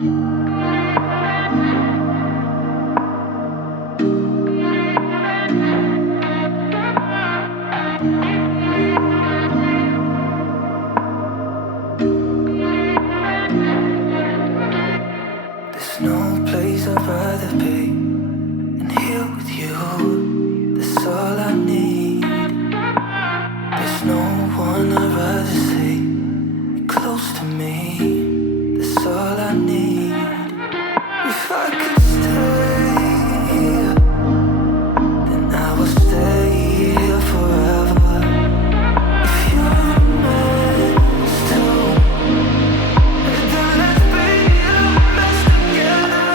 There's no place I'd rather be than here with you. That's all I need. There's no one I'd rather see close to me. That's all I need. If I could stay here, then I will stay here forever. If you're a mess too, then let's be a mess together.